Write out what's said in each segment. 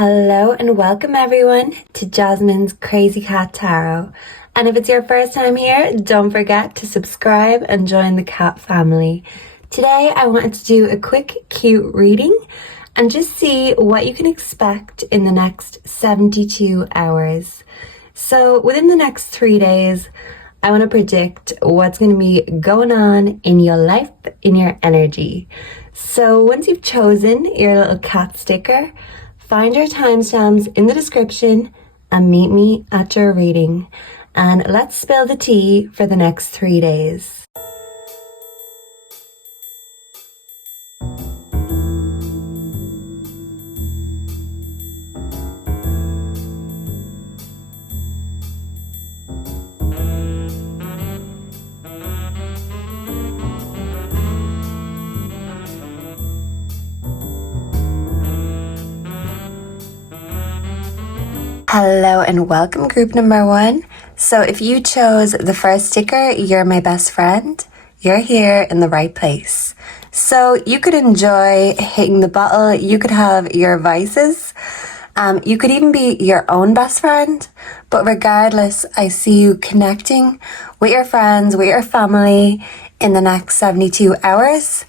Hello and welcome everyone to Jasmine's Crazy Cat Tarot. And if it's your first time here, don't forget to subscribe and join the cat family. Today I wanted to do a quick cute reading and just see what you can expect in the next 72 hours. So within the next 3 days, I want to predict what's going to be going on in your life, in your energy. So once you've chosen your little cat sticker, find your timestamps in the description and meet me at your reading. And let's spill the tea for the next 3 days. Hello and welcome group number 1. So if you chose the first sticker, you're my best friend, you're here in the right place. So you could enjoy hitting the bottle, you could have your vices, you could even be your own best friend, but regardless, I see you connecting with your friends, with your family in the next 72 hours.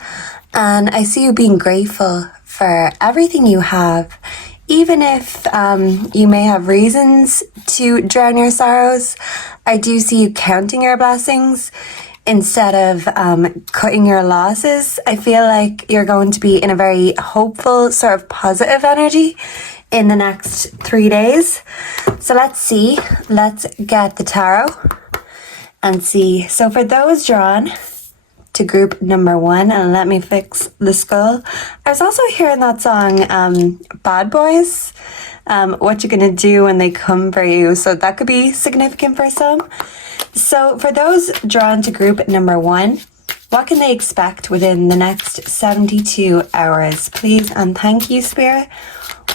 And I see you being grateful for everything you have. Even if you may have reasons to drown your sorrows, I do see you counting your blessings instead of cutting your losses. I feel like you're going to be in a very hopeful, sort of positive energy in the next 3 days. So let's see. Let's get the tarot and see. So for those drawn to group number 1, and let me fix the skull. I was also hearing that song, Bad Boys, what you gonna do when they come for you, so that could be significant for some. So for those drawn to group number 1, what can they expect within the next 72 hours? Please and thank you, Spirit.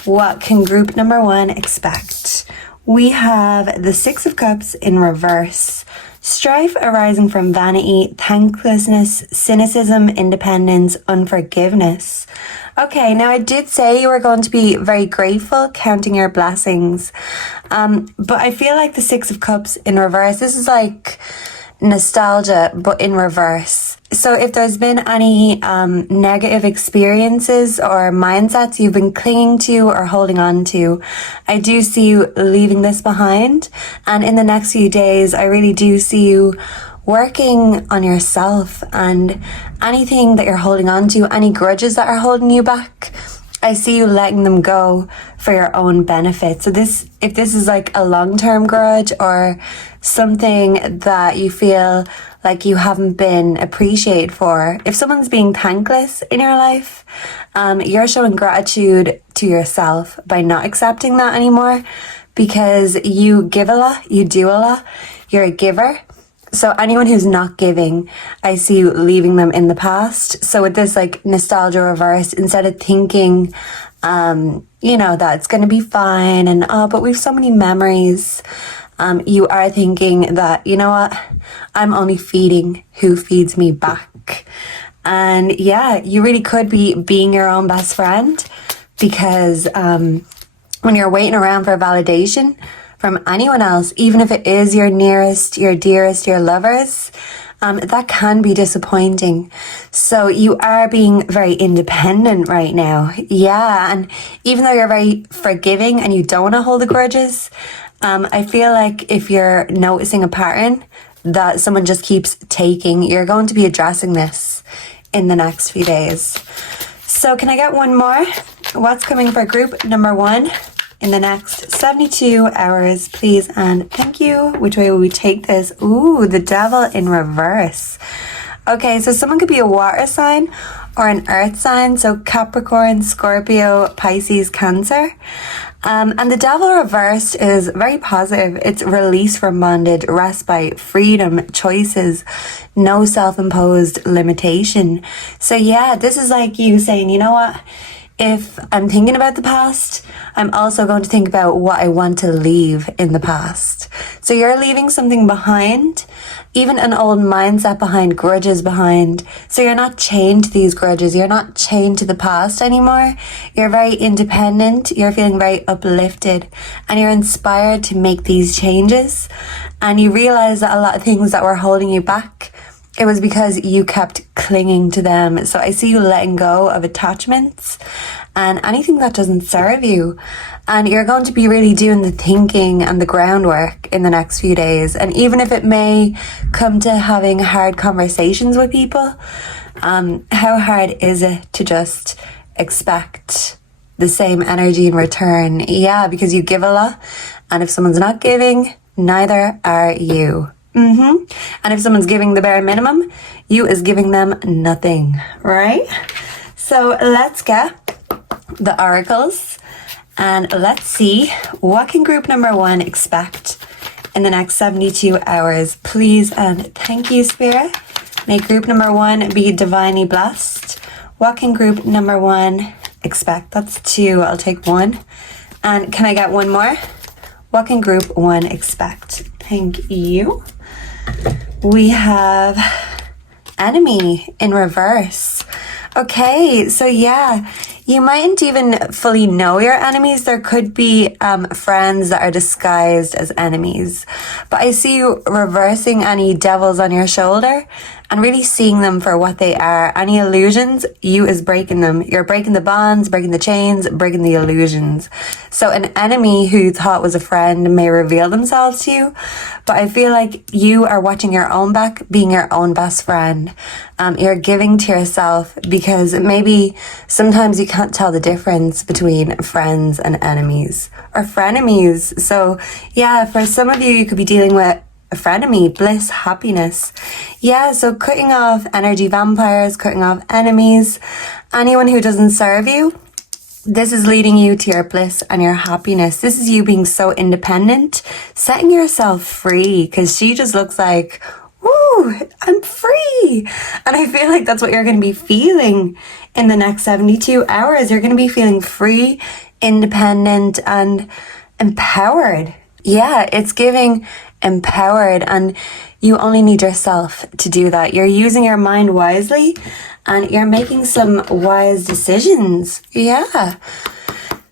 What can group number 1 expect? We have the 6 of Cups in reverse. Strife arising from vanity, thanklessness, cynicism, independence, unforgiveness. Okay, now I did say you were going to be very grateful, counting your blessings. But I feel like the 6 of Cups in reverse, this is like nostalgia, but in reverse. So if there's been any negative experiences or mindsets you've been clinging to or holding on to, I do see you leaving this behind. And in the next few days, I really do see you working on yourself and anything that you're holding on to, any grudges that are holding you back, I see you letting them go for your own benefit. So if this is like a long-term grudge or something that you feel like you haven't been appreciated for, if someone's being thankless in your life, you're showing gratitude to yourself by not accepting that anymore, because you give a lot, you do a lot, you're a giver. So anyone who's not giving, I see you leaving them in the past. So with this like nostalgia reverse, instead of thinking, that it's going to be fine and, but we've so many memories, you are thinking that, you know what, I'm only feeding who feeds me back. And yeah, you really could be being your own best friend, because when you're waiting around for validation from anyone else, even if it is your nearest, your dearest, your lovers, that can be disappointing. So you are being very independent right now. Yeah, and even though you're very forgiving and you don't want to hold the grudges, I feel like if you're noticing a pattern that someone just keeps taking, you're going to be addressing this in the next few days. So can I get one more? What's coming for group number 1? In the next 72 hours, please and thank you. Which way will we take this? Ooh, the Devil in reverse. Okay, so someone could be a water sign or an earth sign. So Capricorn, Scorpio, Pisces, Cancer. And the Devil reversed is very positive. It's release from bondage, respite, freedom, choices, no self-imposed limitation. So yeah, this is like you saying, you know what? If I'm thinking about the past, I'm also going to think about what I want to leave in the past. So you're leaving something behind, even an old mindset behind, grudges behind. So you're not chained to these grudges. You're not chained to the past anymore. You're very independent. You're feeling very uplifted and you're inspired to make these changes. And you realize that a lot of things that were holding you back, it was because you kept clinging to them. So I see you letting go of attachments and anything that doesn't serve you. And you're going to be really doing the thinking and the groundwork in the next few days. And even if it may come to having hard conversations with people, how hard is it to just expect the same energy in return? Yeah, because you give a lot. And if someone's not giving, neither are you. And if someone's giving the bare minimum, you is giving them nothing, right? So let's get the oracles and let's see what can group number 1 expect in the next 72 hours. Please and thank you, Spirit. May group number 1 be divinely blessed. What can group number 1 expect? That's 2. I'll take 1. And can I get one more? What can group 1 expect? Thank you. We have enemy in reverse. Okay, so yeah, you mightn't even fully know your enemies. There could be friends that are disguised as enemies. But I see you reversing any devils on your shoulder and really seeing them for what they are. Any illusions, you is breaking them. You're breaking the bonds, breaking the chains, breaking the illusions. So an enemy who you thought was a friend may reveal themselves to you. But I feel like you are watching your own back, being your own best friend. You're giving to yourself because maybe sometimes you can't tell the difference between friends and enemies or frenemies. So yeah, for some of you, you could be dealing with a frenemy, bliss, happiness. Yeah, so cutting off energy vampires, cutting off enemies, anyone who doesn't serve you. This is leading you to your bliss and your happiness. This is you being so independent, setting yourself free, because she just looks like, woo, I'm free. And I feel like that's what you're going to be feeling in the next 72 hours. You're going to be feeling free, independent, and empowered. Yeah, it's giving empowered, and you only need yourself to do that. You're using your mind wisely and you're making some wise decisions. Yeah.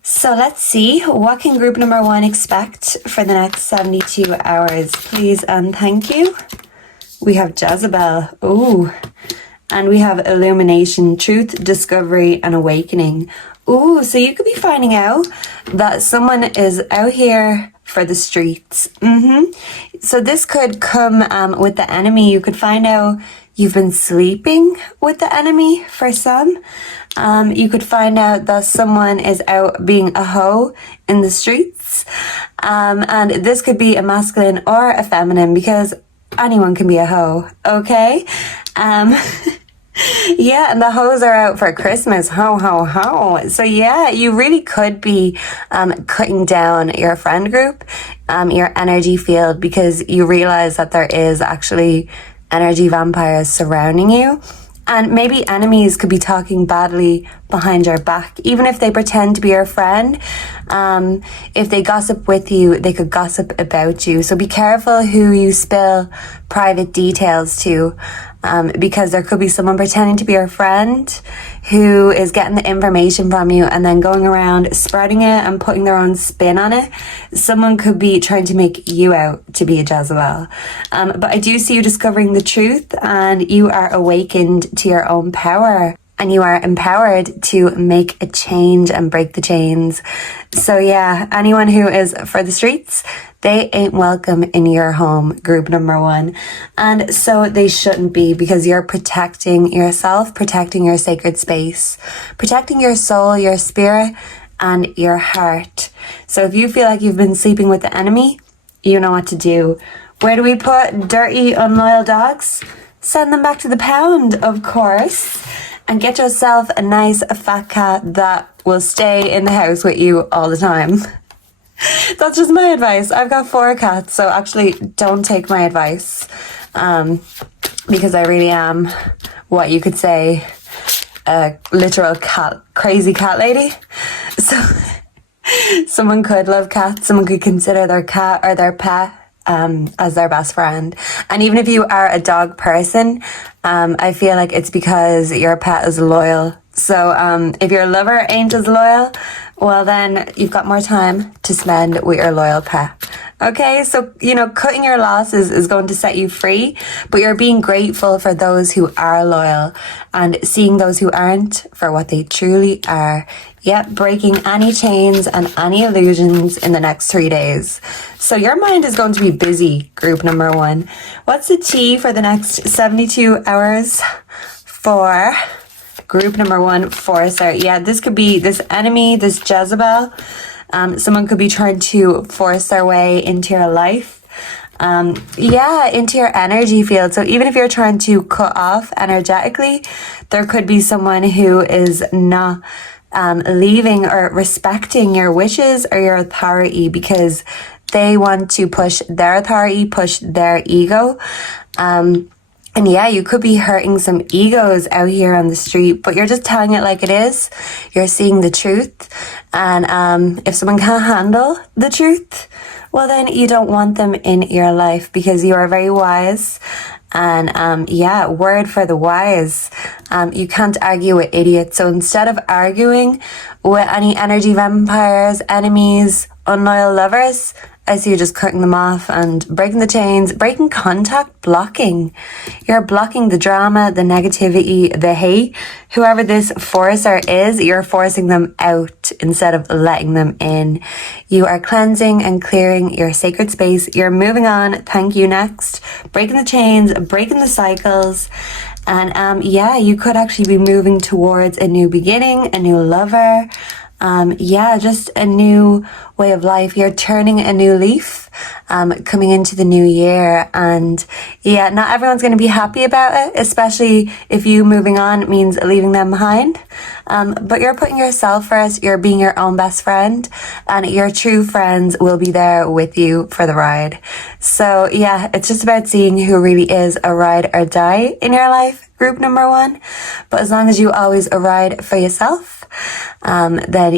So let's see, what can group number 1 expect for the next 72 hours? Please and thank you. We have Jezebel. Ooh. And we have illumination, truth, discovery, and awakening. Ooh, so you could be finding out that someone is out here for the streets. So this could come with the enemy. You could find out you've been sleeping with the enemy for some. You could find out that someone is out being a hoe in the streets. And this could be a masculine or a feminine, because anyone can be a hoe, okay? Yeah, and the hoes are out for Christmas. Ho, ho, ho. So yeah, you really could be cutting down your friend group, your energy field, because you realize that there is actually energy vampires surrounding you. And maybe enemies could be talking badly behind your back, even if they pretend to be your friend. If they gossip with you, they could gossip about you. So be careful who you spill private details to, because there could be someone pretending to be your friend who is getting the information from you and then going around spreading it and putting their own spin on it. Someone could be trying to make you out to be a Jezebel. But I do see you discovering the truth, and you are awakened to your own power. And you are empowered to make a change and break the chains. So yeah, anyone who is for the streets, they ain't welcome in your home, group number 1. And so they shouldn't be, because you're protecting yourself, protecting your sacred space, protecting your soul, your spirit, and your heart. So if you feel like you've been sleeping with the enemy, you know what to do. Where do we put dirty, unloyal dogs? Send them back to the pound, of course. And get yourself a nice fat cat that will stay in the house with you all the time. That's just my advice. I've got 4 cats, so actually don't take my advice. Because I really am what you could say a literal crazy cat lady. So someone could love cats. Someone could consider their cat or their pet as their best friend. And even if you are a dog person, I feel like it's because your pet is loyal. So if your lover ain't as loyal, well then you've got more time to spend with your loyal pet. Okay, so cutting your losses is going to set you free, but you're being grateful for those who are loyal and seeing those who aren't for what they truly are. Yep, breaking any chains and any illusions in the next 3 days. So your mind is going to be busy, group number 1. What's the tea for the next 72 hours for group number 1, Forcer? Yeah, this could be this enemy, this Jezebel. Someone could be trying to force their way into your life. Into your energy field. So even if you're trying to cut off energetically, there could be someone who is not leaving or respecting your wishes or your authority because they want to push their authority, push their ego. And yeah, you could be hurting some egos out here on the street, but you're just telling it like it is. You're seeing the truth. And if someone can't handle the truth, well, then you don't want them in your life because you are very wise. And word for the wise. You can't argue with idiots. So instead of arguing with any energy vampires, enemies, unloyal lovers, I see you just cutting them off and breaking the chains, breaking contact, blocking. You're blocking the drama, the negativity, the hate. Whoever this forcer is, you're forcing them out instead of letting them in. You are cleansing and clearing your sacred space. You're moving on. Thank you. Next. Breaking the chains, breaking the cycles. And you could actually be moving towards a new beginning, a new lover. Just a new way of life. You're turning a new leaf, coming into the new year. And not everyone's going to be happy about it, especially if you moving on means leaving them behind. But you're putting yourself first. You're being your own best friend, and your true friends will be there with you for the ride. So it's just about seeing who really is a ride or die in your life, group number 1. But as long as you always ride for yourself, then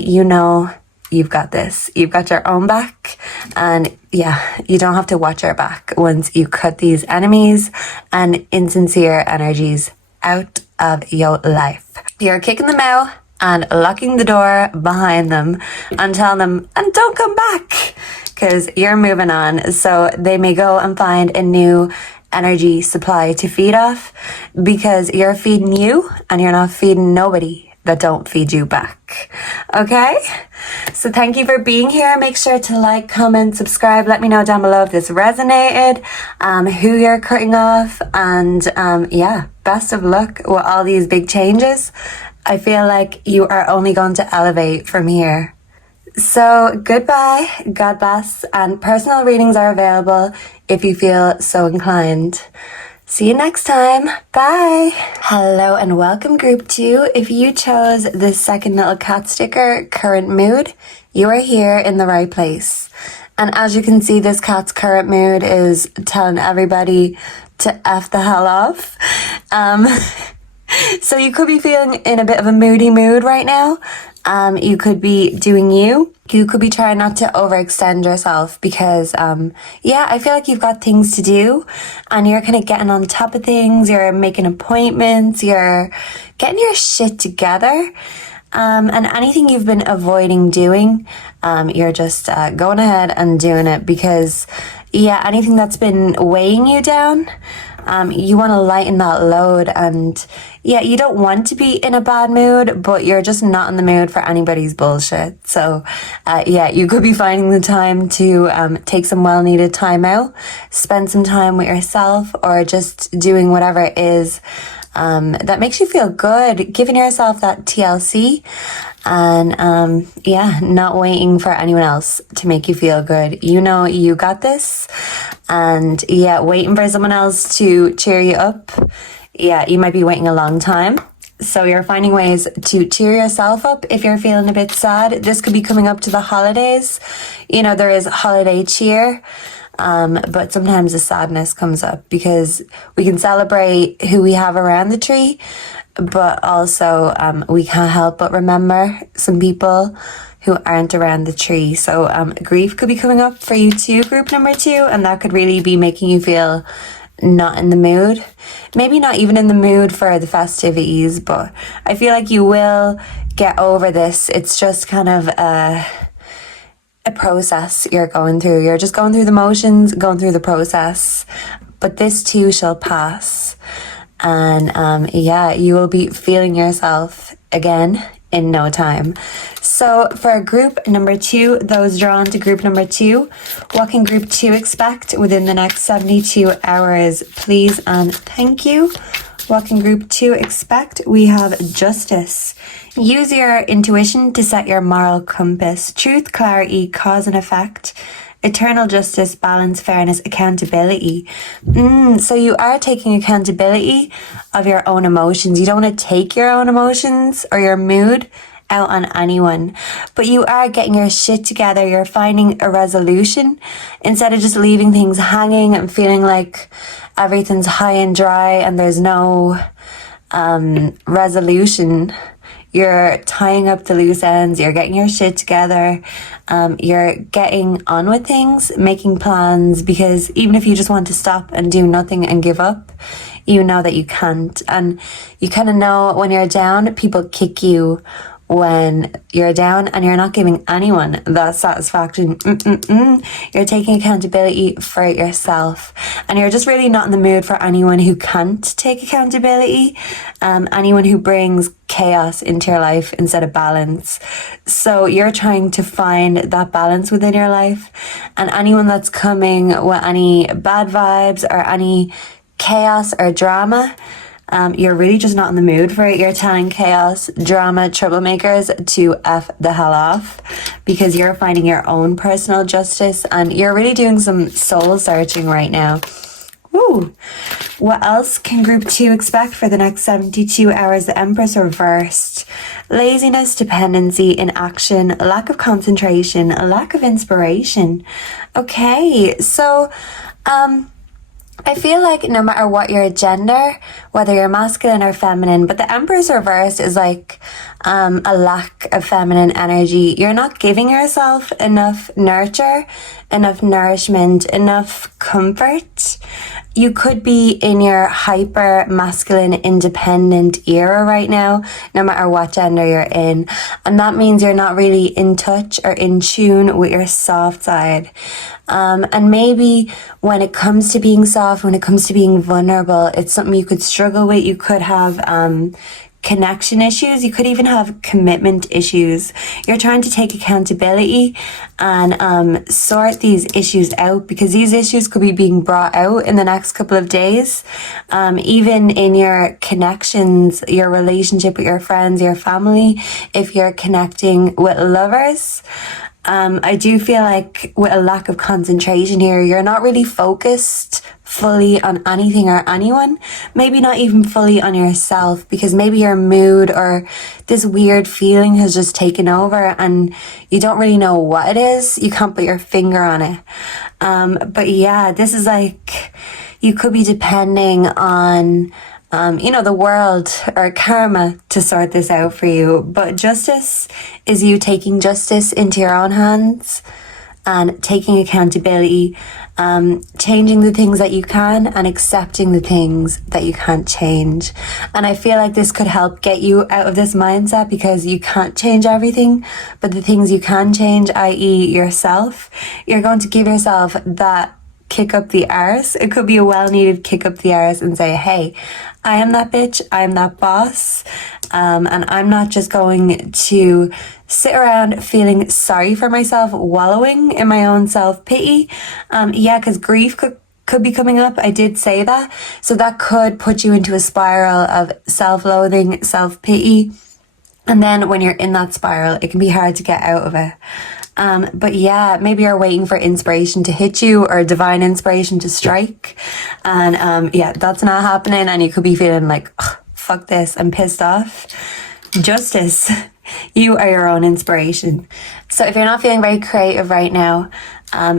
you've got this. You've got your own back, and you don't have to watch your back once you cut these enemies and insincere energies out of your life. You're kicking them out and locking the door behind them and telling them, and don't come back, because you're moving on. So they may go and find a new energy supply to feed off because you're feeding you and you're not feeding nobody that don't feed you back. Okay? So thank you for being here. Make sure to like, comment, subscribe. Let me know down below if this resonated, who you're cutting off, and best of luck with all these big changes. I feel like you are only going to elevate from here. So goodbye, God bless, and personal readings are available if you feel so inclined. See you next time. Bye. Hello and welcome group 2. If you chose this second little cat sticker, current mood, you are here in the right place. And as you can see, this cat's current mood is telling everybody to F the hell off. So you could be feeling in a bit of a moody mood right now. You could be doing you. You could be trying not to overextend yourself because, I feel like you've got things to do and you're kind of getting on top of things. You're making appointments. You're getting your shit together. And anything you've been avoiding doing, you're just going ahead and doing it because, anything that's been weighing you down, you want to lighten that load. And you don't want to be in a bad mood, but you're just not in the mood for anybody's bullshit. So you could be finding the time to take some well-needed time out, spend some time with yourself, or just doing whatever it is that makes you feel good, giving yourself that TLC, and not waiting for anyone else to make you feel good. You got this. And waiting for someone else to cheer you up, you might be waiting a long time. So you're finding ways to cheer yourself up if you're feeling a bit sad. This could be coming up to the holidays. There is holiday cheer. But sometimes the sadness comes up because we can celebrate who we have around the tree, but also we can't help but remember some people who aren't around the tree. So grief could be coming up for you too, group number 2, and that could really be making you feel not in the mood. Maybe not even in the mood for the festivities, but I feel like you will get over this. It's just kind of a process you're going through. You're just going through the motions, going through the process, but this too shall pass. And yeah, you will be feeling yourself again in no time. So for group number 2, those drawn to group number 2, what can group 2 expect within the next 72 hours? Please and thank you. What can group 2 expect? We have justice. Use your intuition to set your moral compass. Truth, clarity, cause and effect. Eternal justice, balance, fairness, accountability. So you are taking accountability of your own emotions. You don't want to take your own emotions or your mood out on anyone, but you are getting your shit together. You're finding a resolution instead of just leaving things hanging and feeling like everything's high and dry and there's no resolution. You're tying up the loose ends, you're getting your shit together, you're getting on with things, making plans, because even if you just want to stop and do nothing and give up, you know that you can't. And you kind of know when you're down, people kick you when you're down and you're not giving anyone that satisfaction. You're taking accountability for yourself, and you're just really not in the mood for anyone who can't take accountability, anyone who brings chaos into your life instead of balance. So you're trying to find that balance within your life, and anyone that's coming with any bad vibes or any chaos or drama, you're really just not in the mood for it. You're telling chaos, drama, troublemakers to F the hell off, because you're finding your own personal justice and you're really doing some soul searching right now. Ooh. What else can group 2 expect for the next 72 hours? The Empress reversed. Laziness, dependency, inaction, lack of concentration, a lack of inspiration. Okay, so I feel like no matter what your gender, whether you're masculine or feminine, but the Empress reversed is like a lack of feminine energy. You're not giving yourself enough nurture, enough nourishment, enough comfort. You could be in your hyper masculine independent era right now, no matter what gender you're in. And that means you're not really in touch or in tune with your soft side. And maybe when it comes to being soft, when it comes to being vulnerable, it's something you could struggle with. You could have connection issues. You could even have commitment issues. You're trying to take accountability and sort these issues out, because these issues could be being brought out in the next couple of days. Even in your connections, your relationship with your friends, your family, if you're connecting with lovers. I do feel like with a lack of concentration here, you're not really focused fully on anything or anyone, maybe not even fully on yourself, because maybe your mood or this weird feeling has just taken over and you don't really know what it is. You can't put your finger on it. But yeah, this is like, you could be depending on the world or karma to sort this out for you. But justice is you taking justice into your own hands and taking accountability, changing the things that you can and accepting the things that you can't change. And I feel like this could help get you out of this mindset, because you can't change everything, but the things you can change, i.e. yourself, you're going to give yourself that kick up the arse. It could be a well-needed kick up the arse and say, hey, I am that bitch, I am that boss, and I'm not just going to sit around feeling sorry for myself, wallowing in my own self-pity. Because grief could be coming up. I did say that. So that could put you into a spiral of self-loathing, self-pity. And then when you're in that spiral, it can be hard to get out of it. But yeah, maybe you're waiting for inspiration to hit you or divine inspiration to strike. And that's not happening. And you could be feeling like, fuck this, I'm pissed off. Justice. You are your own inspiration. So if you're not feeling very creative right now,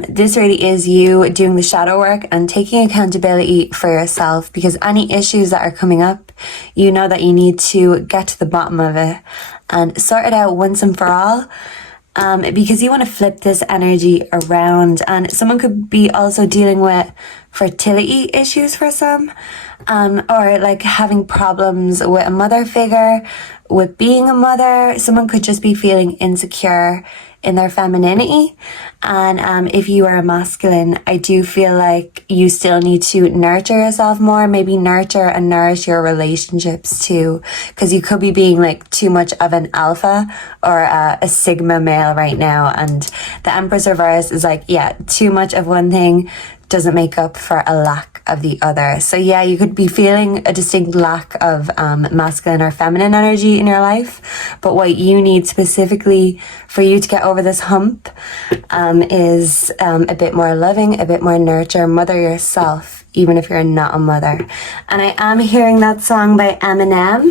This really is you doing the shadow work and taking accountability for yourself, because any issues that are coming up, you know that you need to get to the bottom of it and sort it out once and for all. Because you want to flip this energy around, and someone could be also dealing with fertility issues for some, or like having problems with a mother figure, with being a mother. Someone could just be feeling insecure in their femininity. And if you are a masculine, I do feel like you still need to nurture yourself more, maybe nurture and nourish your relationships too, because you could be being like too much of an alpha or a sigma male right now. And the Empress reverse is like, yeah, too much of one thing doesn't make up for a lack of the other. So yeah, you could be feeling a distinct lack of masculine or feminine energy in your life. But what you need specifically for you to get over this hump is a bit more loving, a bit more nurture, mother yourself, even if you're not a mother. And I am hearing that song by Eminem.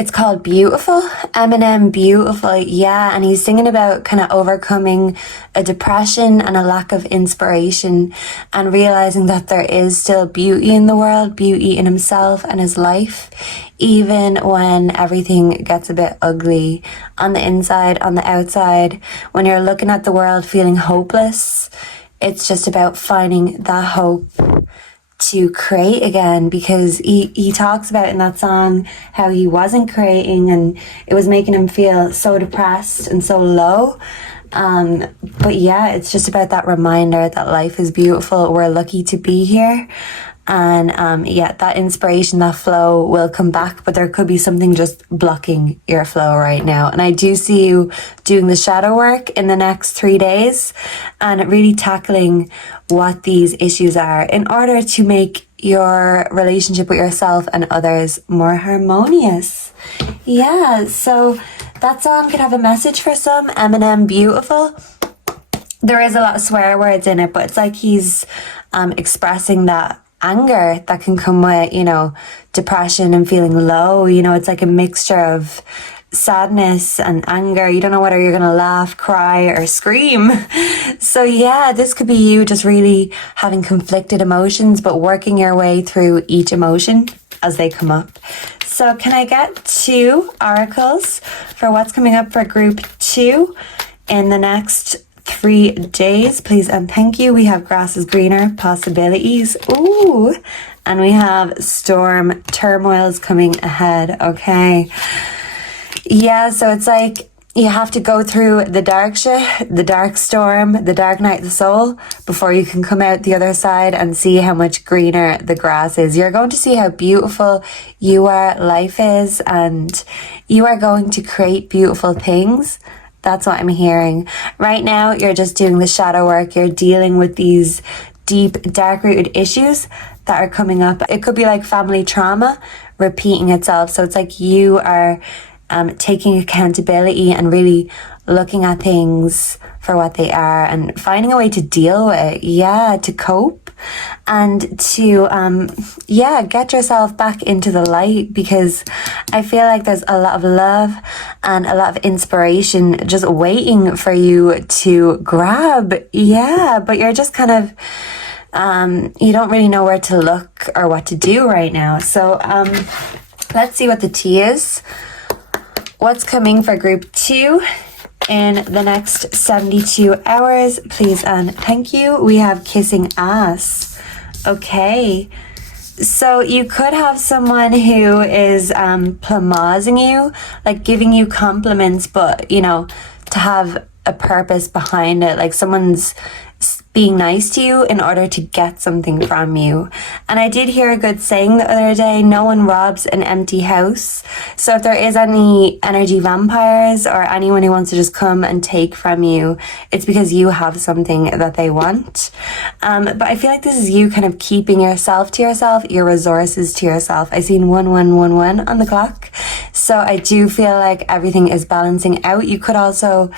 It's called Beautiful. Eminem, Beautiful. Yeah, and he's singing about kind of overcoming a depression and a lack of inspiration, and realizing that there is still beauty in the world, beauty in himself and his life, even when everything gets a bit ugly on the inside, on the outside. When you're looking at the world feeling hopeless, it's just about finding that hope to create again, because he talks about in that song how he wasn't creating and it was making him feel so depressed and so low. But yeah, it's just about that reminder that life is beautiful. We're lucky to be here. And yeah, that inspiration, that flow will come back, but there could be something just blocking your flow right now. And I do see you doing the shadow work in the next 3 days and really tackling what these issues are in order to make your relationship with yourself and others more harmonious. Yeah, so that song could have a message for some. Eminem, Beautiful. There is a lot of swear words in it, but it's like he's expressing that anger that can come with, you know, depression and feeling low. You know, it's like a mixture of sadness and anger. You don't know whether you're gonna laugh, cry, or scream. So yeah, this could be you just really having conflicted emotions, but working your way through each emotion as they come up. So can I get 2 oracles for what's coming up for group 2 in the next 3 days, please and thank you? We have grass is greener, possibilities. Ooh, and we have storm, turmoils coming ahead. Okay. Yeah, so it's like you have to go through the dark shit, the dark storm, the dark night of the soul before you can come out the other side and see how much greener the grass is. You're going to see how beautiful your life is, and you are going to create beautiful things. That's what I'm hearing. Right now, you're just doing the shadow work. You're dealing with these deep, dark-rooted issues that are coming up. It could be like family trauma repeating itself. So it's like you are taking accountability and really looking at things for what they are and finding a way to deal with it. Yeah, to cope and to, get yourself back into the light, because I feel like there's a lot of love and a lot of inspiration just waiting for you to grab. Yeah, but you're just kind of, you don't really know where to look or what to do right now. So let's see what the tea is. What's coming for group 2 in the next 72 hours, please and thank you? We have kissing ass. Okay. So you could have someone who is plumazing you, like giving you compliments, but, you know, to have a purpose behind it. Like someone's being nice to you in order to get something from you. And I did hear a good saying the other day, no one robs an empty house. So if there is any energy vampires or anyone who wants to just come and take from you, it's because you have something that they want. But I feel like this is you kind of keeping yourself to yourself, your resources to yourself. I seen 1111 on the clock. So I do feel like everything is balancing out. You could also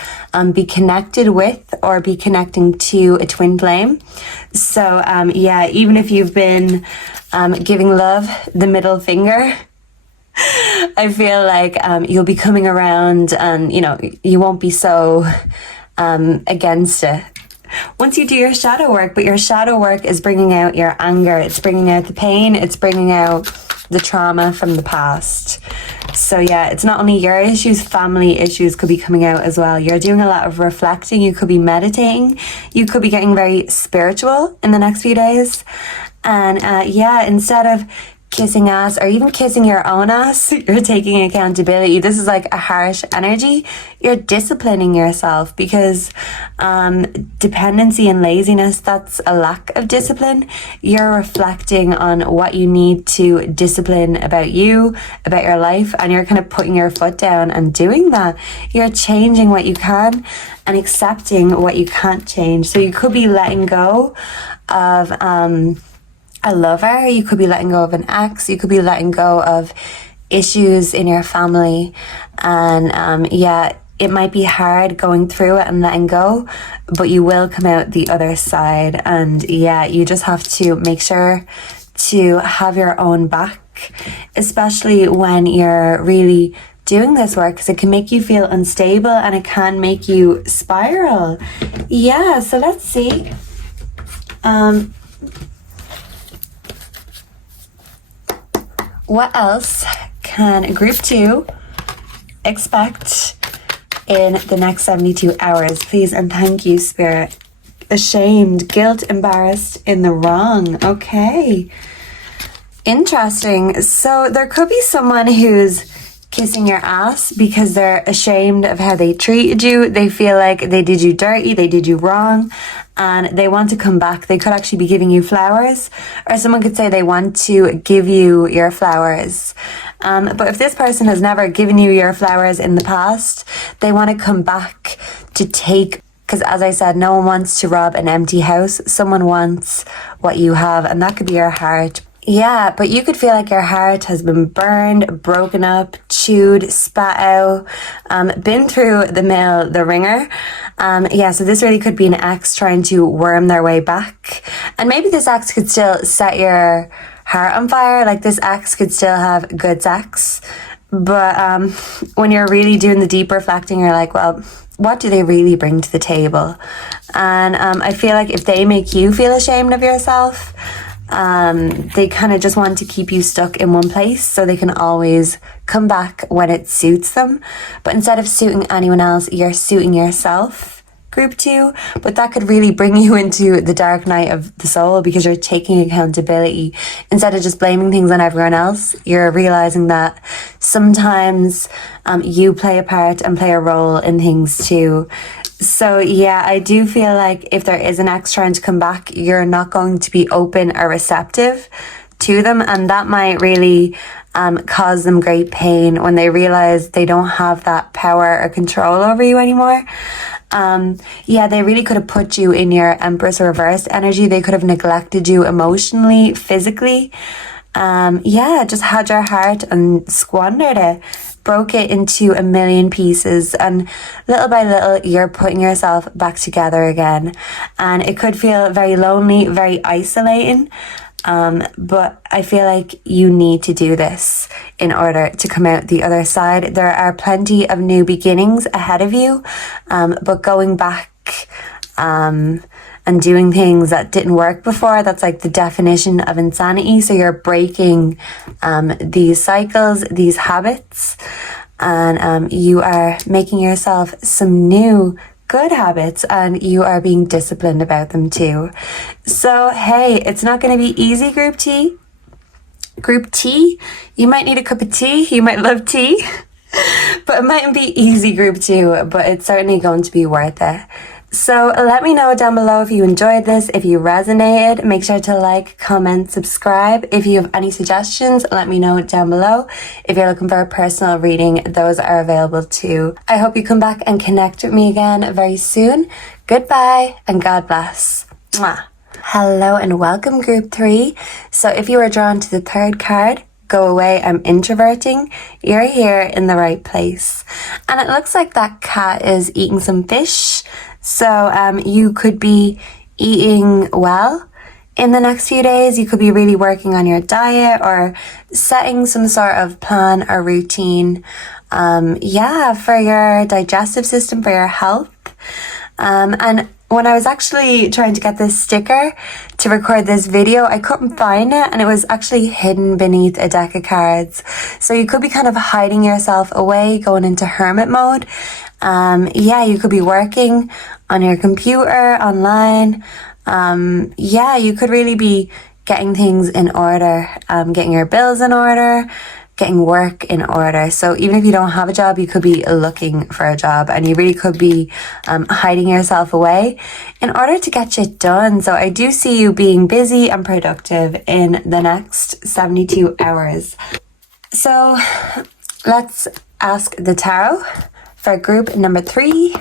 be connected with or be connecting to a twin flame. So yeah, even if you've been giving love the middle finger, I feel like you'll be coming around and, you know, you won't be so against it. Once you do your shadow work, but your shadow work is bringing out your anger, it's bringing out the pain, it's bringing out the trauma from the past. So yeah, it's not only your issues, family issues could be coming out as well. You're doing a lot of reflecting, you could be meditating, you could be getting very spiritual in the next few days. And yeah, instead of kissing ass or even kissing your own ass, you're taking accountability. This is like a harsh energy. You're disciplining yourself, because dependency and laziness, that's a lack of discipline. You're reflecting on what you need to discipline about you, about your life, and you're kind of putting your foot down and doing that. You're changing what you can and accepting what you can't change. So you could be letting go of a lover, you could be letting go of an ex, you could be letting go of issues in your family, and yeah, it might be hard going through it and letting go, but you will come out the other side. And yeah, you just have to make sure to have your own back, especially when you're really doing this work, because it can make you feel unstable and it can make you spiral. Yeah, so let's see. What else can group 2 expect in the next 72 hours? Please and thank you, Spirit. Ashamed, guilt, embarrassed, in the wrong. Okay. Interesting. So there could be someone who's kissing your ass because they're ashamed of how they treated you. They feel like they did you dirty, they did you wrong, and they want to come back. They could actually be giving you flowers, or someone could say they want to give you your flowers. But if this person has never given you your flowers in the past, they want to come back to take, because as I said, no one wants to rob an empty house. Someone wants what you have, and that could be your heart. Yeah, but you could feel like your heart has been burned, broken up, chewed, spat out, been through the mill, the ringer. Yeah, so this really could be an ex trying to worm their way back. And maybe this ex could still set your heart on fire. Like, this ex could still have good sex. But when you're really doing the deep reflecting, you're like, well, what do they really bring to the table? And I feel like if they make you feel ashamed of yourself, they kind of just want to keep you stuck in one place so they can always come back when it suits them. But instead of suiting anyone else, you're suiting yourself, group 2. But that could really bring you into the dark night of the soul, because you're taking accountability. Instead of just blaming things on everyone else, you're realizing that sometimes you play a part and play a role in things too. So yeah, I do feel like if there is an ex trying to come back, you're not going to be open or receptive to them, and that might really cause them great pain when they realize they don't have that power or control over you anymore. Yeah, they really could have put you in your Empress reverse energy. They could have neglected you emotionally, physically. Yeah, just had your heart and squandered it. Broke it into a million pieces, and little by little you're putting yourself back together again, and it could feel very lonely, very isolating, but I feel like you need to do this in order to come out the other side. There are plenty of new beginnings ahead of you, but going back and doing things that didn't work before, that's like the definition of insanity. So you're breaking these cycles, these habits, and you are making yourself some new good habits, and you are being disciplined about them too. So hey, it's not going to be easy, group T. Group T, you might need a cup of tea, you might love tea, but it mightn't be easy, group 2, but it's certainly going to be worth it. So let me know down below if you enjoyed this, if you resonated. Make sure to like, comment, subscribe. If you have any suggestions, let me know down below. If you're looking for a personal reading, those are available too. I hope you come back and connect with me again very soon. Goodbye and God bless. Mwah. Hello and welcome, group 3. So if you are drawn to the 3rd card, go away, I'm introverting, you're here in the right place. And it looks like that cat is eating some fish. So you could be eating well in the next few days. You could be really working on your diet or setting some sort of plan or routine, yeah, for your digestive system, for your health. And when I was actually trying to get this sticker to record this video, I couldn't find it, and it was actually hidden beneath a deck of cards. So you could be kind of hiding yourself away, going into hermit mode. Yeah, you could be working on your computer, online. Yeah, you could really be getting things in order, getting your bills in order, getting work in order. So even if you don't have a job, you could be looking for a job, and you really could be hiding yourself away in order to get shit done. So I do see you being busy and productive in the next 72 hours. So let's ask the tarot for group number 3.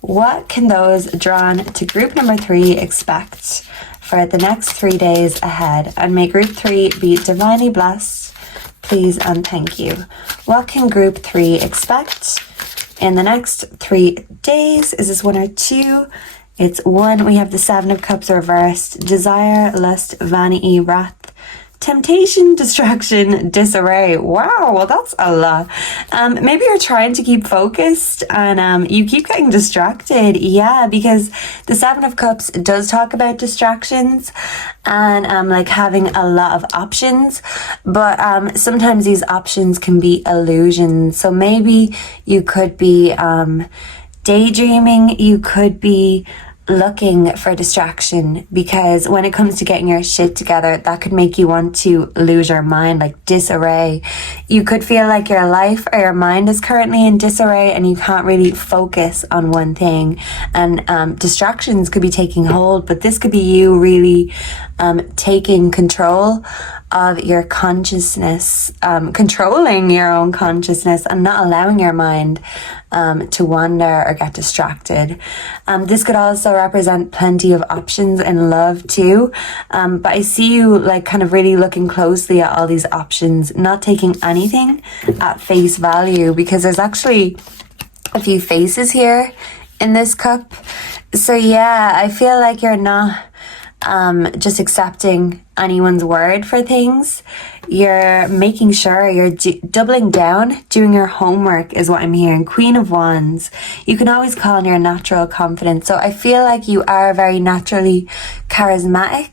What can those drawn to group number 3 expect for the next 3 days ahead? And may group 3 be divinely blessed, please and thank you. What can group 3 expect in the next 3 days? Is this 1 or 2? It's 1. We have the 7 of Cups reversed. Desire, lust, vanity, wrath, temptation, distraction, disarray. Wow, well that's a lot. Maybe you're trying to keep focused and you keep getting distracted. Yeah, because the 7 of Cups does talk about distractions and like having a lot of options, but sometimes these options can be illusions. So maybe you could be daydreaming, you could be looking for distraction, because when it comes to getting your shit together, that could make you want to lose your mind, like disarray. You could feel like your life or your mind is currently in disarray and you can't really focus on one thing, and distractions could be taking hold, but this could be you really taking control of your consciousness, controlling your own consciousness and not allowing your mind to wander or get distracted. This could also represent plenty of options in love too, but I see you like kind of really looking closely at all these options, not taking anything at face value, because there's actually a few faces here in this cup. So yeah, I feel like you're not just accepting anyone's word for things. You're making sure you're doubling down, doing your homework is what I'm hearing. Queen of Wands. You can always call on your natural confidence. So I feel like you are very naturally charismatic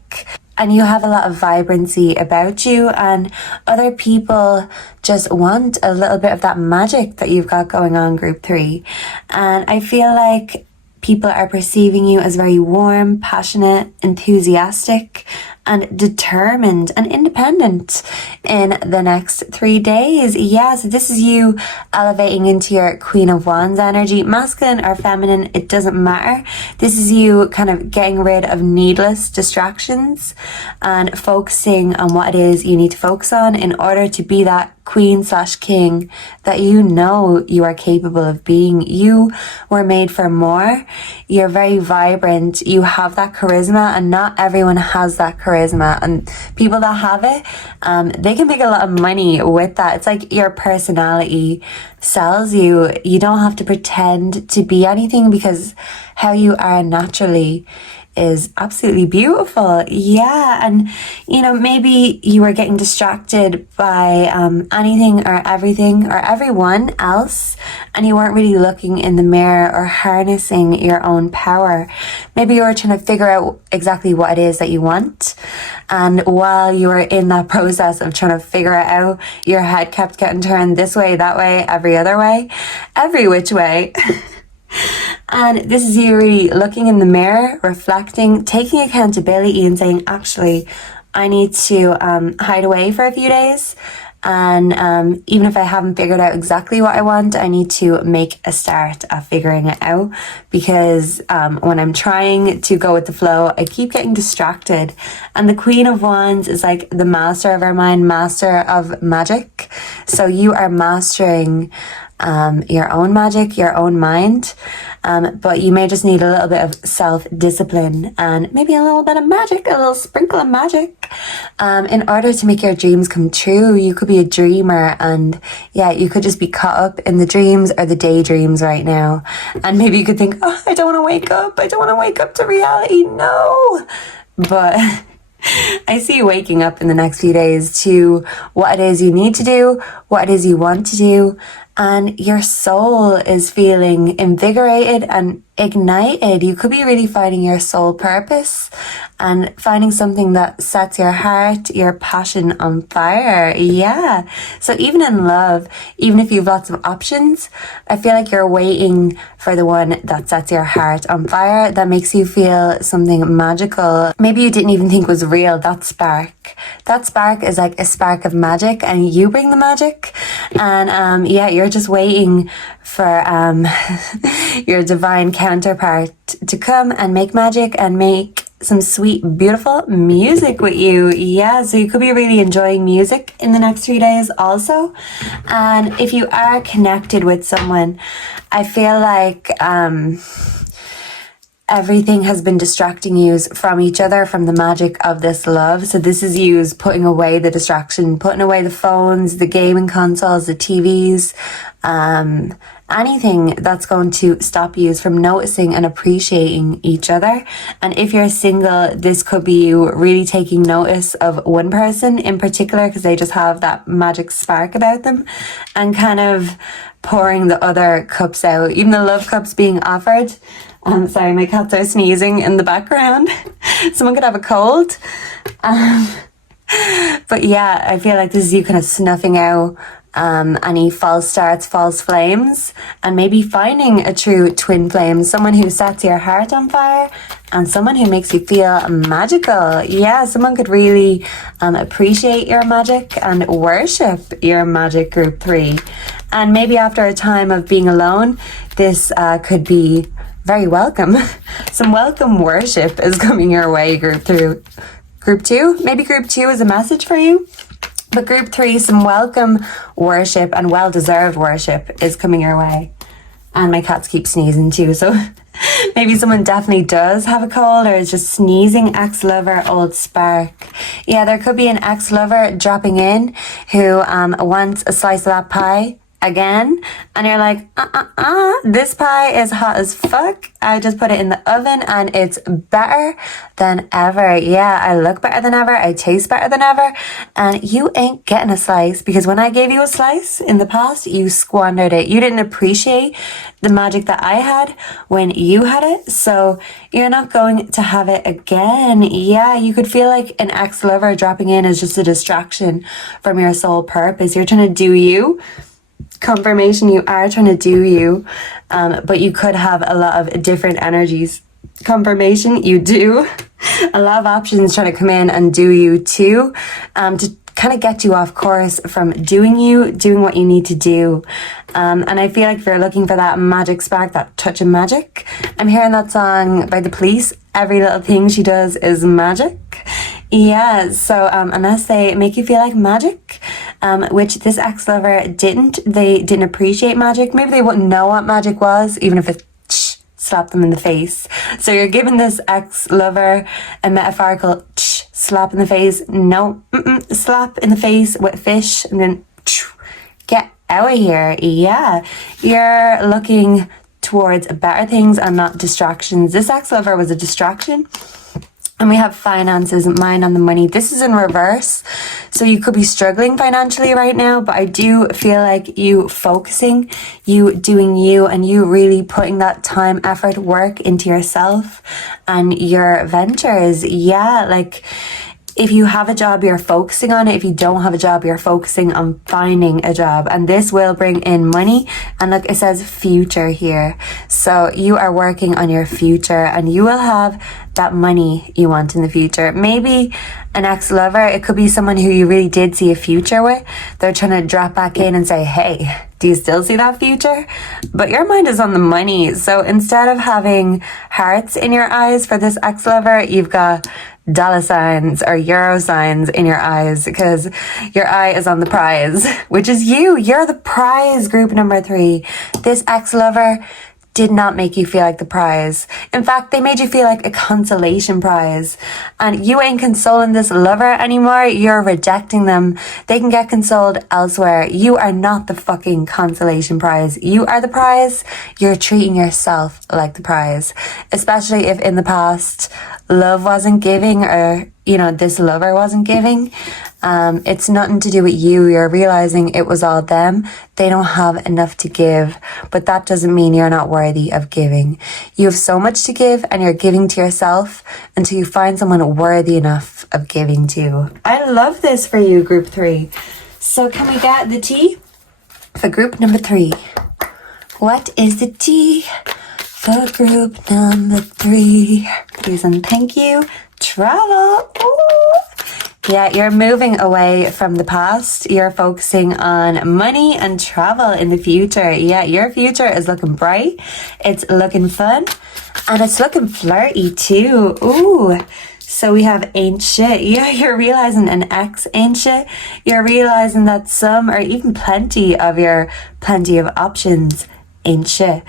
and you have a lot of vibrancy about you, and other people just want a little bit of that magic that you've got going on, group 3. And I feel like people are perceiving you as very warm, passionate, enthusiastic, and determined and independent in the next 3 days. Yeah, so this is you elevating into your Queen of Wands energy, masculine or feminine, it doesn't matter. This is you kind of getting rid of needless distractions and focusing on what it is you need to focus on in order to be that queen/king that you know you are capable of being. You were made for more. You're very vibrant. You have that charisma, and not everyone has that charisma. And people that have it, they can make a lot of money with that. It's like your personality sells you. You don't have to pretend to be anything, because how you are naturally is absolutely beautiful. Yeah, and you know, maybe you were getting distracted by anything or everything or everyone else, and you weren't really looking in the mirror or harnessing your own power. Maybe you were trying to figure out exactly what it is that you want, and while you were in that process of trying to figure it out, your head kept getting turned this way, that way, every other way, every which way. And this is you really looking in the mirror, reflecting, taking accountability and saying, actually, I need to hide away for a few days. And even if I haven't figured out exactly what I want, I need to make a start at figuring it out, because when I'm trying to go with the flow, I keep getting distracted. And the Queen of Wands is like the master of our mind, master of magic. So you are mastering your own magic, your own mind, but you may just need a little bit of self-discipline and maybe a little bit of magic, a little sprinkle of magic, in order to make your dreams come true. You could be a dreamer, and yeah, you could just be caught up in the dreams or the daydreams right now, and maybe you could think, oh, I don't want to wake up, I don't want to wake up to reality, no, but I see you waking up in the next few days to what it is you need to do, what it is you want to do, and your soul is feeling invigorated and ignited. You could be really finding your soul purpose and finding something that sets your heart, your passion on fire. Yeah. So even in love, even if you have lots of options, I feel like you're waiting for the one that sets your heart on fire, that makes you feel something magical. Maybe you didn't even think was real, that spark. That spark is like a spark of magic, and you bring the magic. And yeah, you're just waiting for your divine counterpart to come and make magic and make some sweet, beautiful music with you. Yeah, so you could be really enjoying music in the next 3 days also. And if you are connected with someone, I feel like everything has been distracting you from each other, from the magic of this love. So this is you putting away the distraction, putting away the phones, the gaming consoles, the TVs, anything that's going to stop you from noticing and appreciating each other. And if you're single, this could be you really taking notice of one person in particular, because they just have that magic spark about them, and kind of pouring the other cups out, even the love cups being offered. Sorry, my cats are sneezing in the background. Someone could have a cold. But yeah, I feel like this is you kind of snuffing out any false starts, false flames, and maybe finding a true twin flame, someone who sets your heart on fire and someone who makes you feel magical. Yeah, someone could really appreciate your magic and worship your magic, group 3. And maybe after a time of being alone, this could be very welcome. Some welcome worship is coming your way, group 2. Maybe group 2 is a message for you. But group 3, some welcome worship and well-deserved worship is coming your way. And my cats keep sneezing too, so maybe someone definitely does have a cold or is just sneezing. Ex-lover, old spark. Yeah, there could be an ex-lover dropping in who wants a slice of that pie again, and you're like, this pie is hot as fuck. I just put it in the oven and it's better than ever. Yeah, I look better than ever, I taste better than ever, and you ain't getting a slice, because when I gave you a slice in the past, you squandered it. You didn't appreciate the magic that I had when you had it, so you're not going to have it again. Yeah, you could feel like an ex-lover dropping in is just a distraction from your soul purpose. You're trying to do you. Confirmation, you are trying to do you, but you could have a lot of different energies. Confirmation, you do. A lot of options trying to come in and do you too, to kind of get you off course from doing what you need to do. And I feel like if you're looking for that magic spark, that touch of magic, I'm hearing that song by The Police, Every Little Thing She Does Is Magic. Yeah, so unless they make you feel like magic, which this ex-lover didn't, they didn't appreciate magic. Maybe they wouldn't know what magic was, even if it slapped them in the face. So you're giving this ex-lover a metaphorical slap in the face. No, slap in the face with fish, and then get out of here. Yeah, you're looking towards better things and not distractions. This ex-lover was a distraction. And we have finances, mind on the money. This is in reverse. So you could be struggling financially right now, but I do feel like you focusing, you doing you, and you really putting that time, effort, work into yourself and your ventures. Yeah, like if you have a job, you're focusing on it. If you don't have a job, you're focusing on finding a job, and this will bring in money. And look, it says future here. So you are working on your future, and you will have that money you want in the future. Maybe an ex-lover, it could be someone who you really did see a future with. They're trying to drop back in and say, hey, do you still see that future? But your mind is on the money. So instead of having hearts in your eyes for this ex-lover, you've got dollar signs or euro signs in your eyes, because your eye is on the prize, which is you. You're the prize, group number 3. This ex-lover did not make you feel like the prize. In fact, they made you feel like a consolation prize. And you ain't consoling this lover anymore. You're rejecting them. They can get consoled elsewhere. You are not the fucking consolation prize. You are the prize. You're treating yourself like the prize. Especially if in the past love wasn't giving, or, you know, this lover wasn't giving. It's nothing to do with you. You're realizing it was all them. They don't have enough to give, but that doesn't mean you're not worthy of giving. You have so much to give and you're giving to yourself until you find someone worthy enough of giving to. I love this for you, group 3. So can we get the tea for group number 3? What is the tea for group number 3? Please and thank you. Travel. Ooh. Yeah, you're moving away from the past. You're focusing on money and travel in the future. Yeah, your future is looking bright. It's looking fun. And it's looking flirty too. Ooh. So we have ain't shit. Yeah, you're realizing an ex ain't shit. You're realizing that some or even plenty of options ain't shit.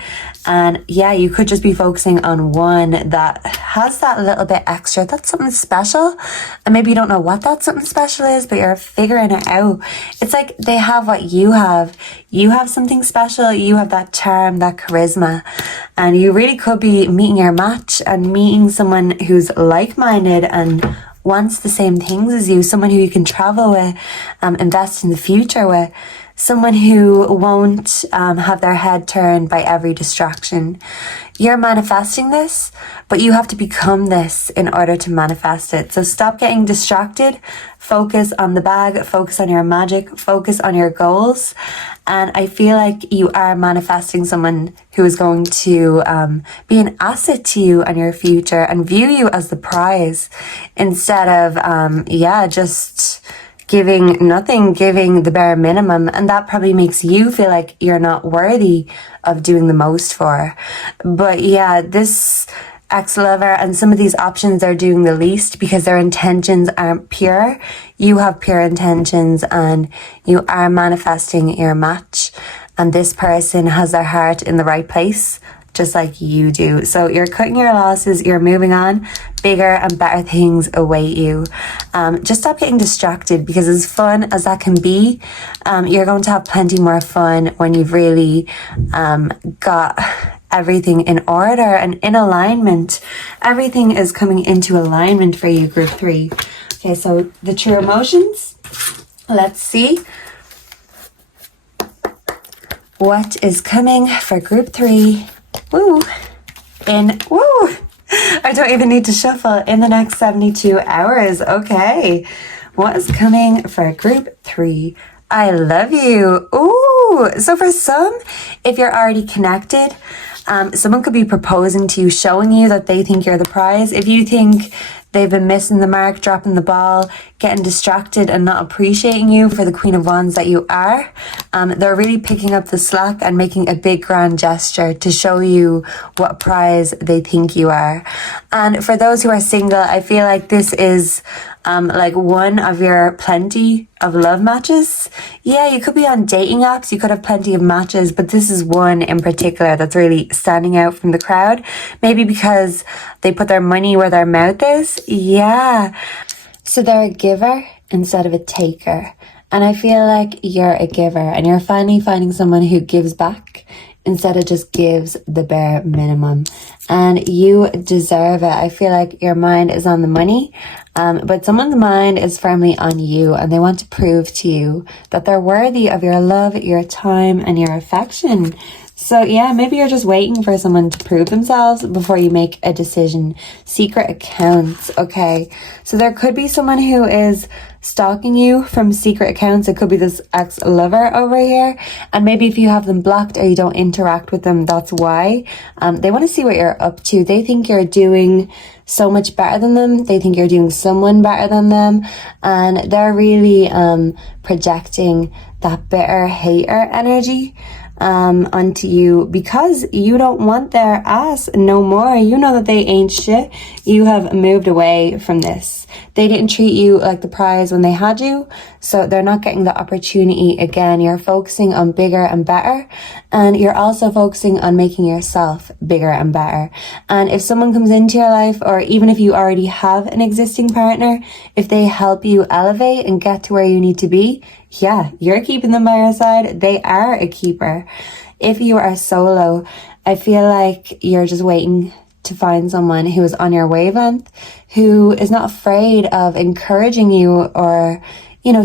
And yeah, you could just be focusing on one that has that little bit extra. That's something special. And maybe you don't know what that something special is, but you're figuring it out. It's like they have what you have. You have something special. You have that charm, that charisma. And you really could be meeting your match and meeting someone who's like-minded and wants the same things as you. Someone who you can travel with, invest in the future with. Someone who won't have their head turned by every distraction. You're manifesting this, but you have to become this in order to manifest it. So stop getting distracted. Focus on the bag. Focus on your magic. Focus on your goals. And I feel like you are manifesting someone who is going to be an asset to you and your future and view you as the prize instead of, just giving nothing, giving the bare minimum. And that probably makes you feel like you're not worthy of doing the most for. But yeah, this ex-lover and some of these options are doing the least because their intentions aren't pure. You have pure intentions and you are manifesting your match. And this person has their heart in the right place, just like you do. So you're cutting your losses, you're moving on. Bigger and better things await you. Just stop getting distracted, because as fun as that can be, you're going to have plenty more fun when you've really got everything in order and in alignment. Everything is coming into alignment for you, group 3. Okay, so the true emotions. Let's see what is coming for group 3. Woo! I don't even need to shuffle in the next 72 hours. Okay. What is coming for group 3? I love you. Ooh. So for some, if you're already connected, someone could be proposing to you, showing you that they think you're the prize. If you think they've been missing the mark, dropping the ball, getting distracted and not appreciating you for the Queen of Wands that you are, they're really picking up the slack and making a big grand gesture to show you what prize they think you are. And for those who are single, I feel like this is like one of your plenty of love matches. Yeah, you could be on dating apps, you could have plenty of matches, but this is one in particular that's really standing out from the crowd. Maybe because they put their money where their mouth is. Yeah. So they're a giver instead of a taker. And I feel like you're a giver and you're finally finding someone who gives back instead of just gives the bare minimum. And you deserve it. I feel like your mind is on the money, but someone's mind is firmly on you, and they want to prove to you that they're worthy of your love, your time, and your affection. So yeah, maybe you're just waiting for someone to prove themselves before you make a decision. Secret accounts, okay? So there could be someone who is stalking you from secret accounts. It could be this ex-lover over here. And maybe if you have them blocked or you don't interact with them, that's why. They want to see what you're up to. They think you're doing so much better than them. They think you're doing someone better than them. And they're really projecting that bitter hater energy onto you because you don't want their ass no more. You know that they ain't shit. You have moved away from this. They didn't treat you like the prize when they had you, so they're not getting the opportunity again. You're focusing on bigger and better, and you're also focusing on making yourself bigger and better. And if someone comes into your life, or even if you already have an existing partner, if they help you elevate and get to where you need to be, yeah, you're keeping them by your side. They are a keeper. If you are solo, I feel like you're just waiting to find someone who is on your wavelength, who is not afraid of encouraging you or,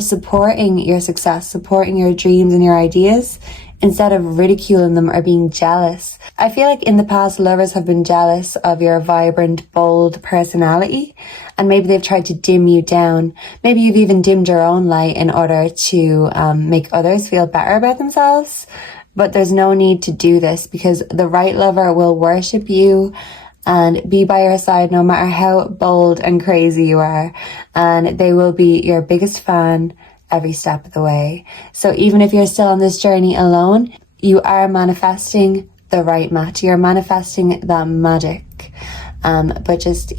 supporting your success, supporting your dreams and your ideas, instead of ridiculing them or being jealous. I feel like in the past, lovers have been jealous of your vibrant, bold personality, and maybe they've tried to dim you down. Maybe you've even dimmed your own light in order to make others feel better about themselves. But there's no need to do this, because the right lover will worship you and be by your side no matter how bold and crazy you are. And they will be your biggest fan every step of the way. So even if you're still on this journey alone, you are manifesting the right match. You're manifesting that magic. But just,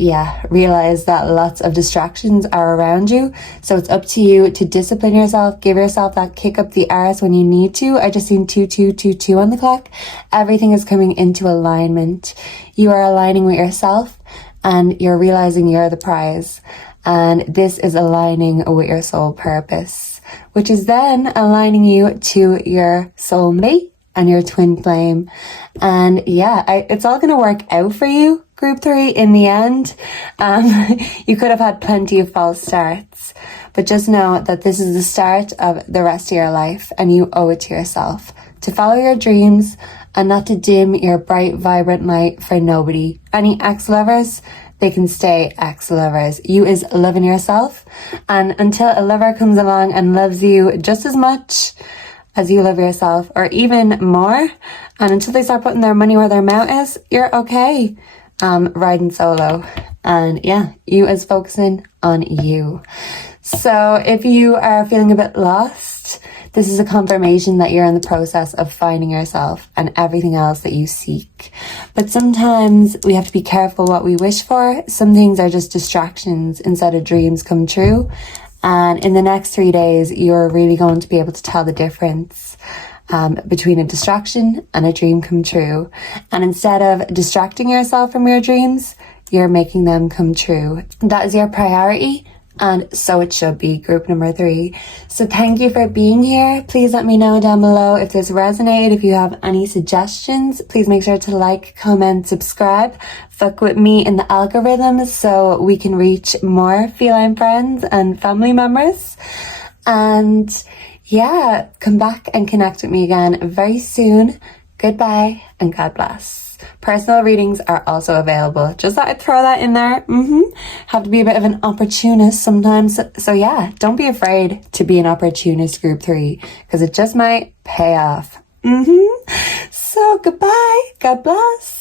realize that lots of distractions are around you. So it's up to you to discipline yourself, give yourself that kick up the arse when you need to. I just seen 2222 on the clock. Everything is coming into alignment. You are aligning with yourself, and you're realizing you're the prize. And this is aligning with your soul purpose, which is then aligning you to your soulmate and your twin flame. And it's all going to work out for you, group 3, in the end. You could have had plenty of false starts, but just know that this is the start of the rest of your life, and you owe it to yourself to follow your dreams and not to dim your bright, vibrant light for nobody. Any ex-lovers, they can stay ex-lovers. You is loving yourself, and until a lover comes along and loves you just as much as you love yourself, or even more, and until they start putting their money where their mouth is, you're okay riding solo. And you is focusing on you. So if you are feeling a bit lost, this is a confirmation that you're in the process of finding yourself and everything else that you seek. But sometimes we have to be careful what we wish for. Some things are just distractions instead of dreams come true. And in the next 3 days, you're really going to be able to tell the difference between a distraction and a dream come true. And instead of distracting yourself from your dreams, you're making them come true. That is your priority. And so it should be, group number 3. So thank you for being here. Please let me know down below if this resonated. If you have any suggestions, please make sure to like, comment, subscribe. Fuck with me in the algorithms so we can reach more feline friends and family members. And come back and connect with me again very soon. Goodbye and God bless. Personal readings are also available. Just thought I'd throw that in there. Have to be a bit of an opportunist sometimes. So don't be afraid to be an opportunist, group 3, because it just might pay off. So goodbye. God bless.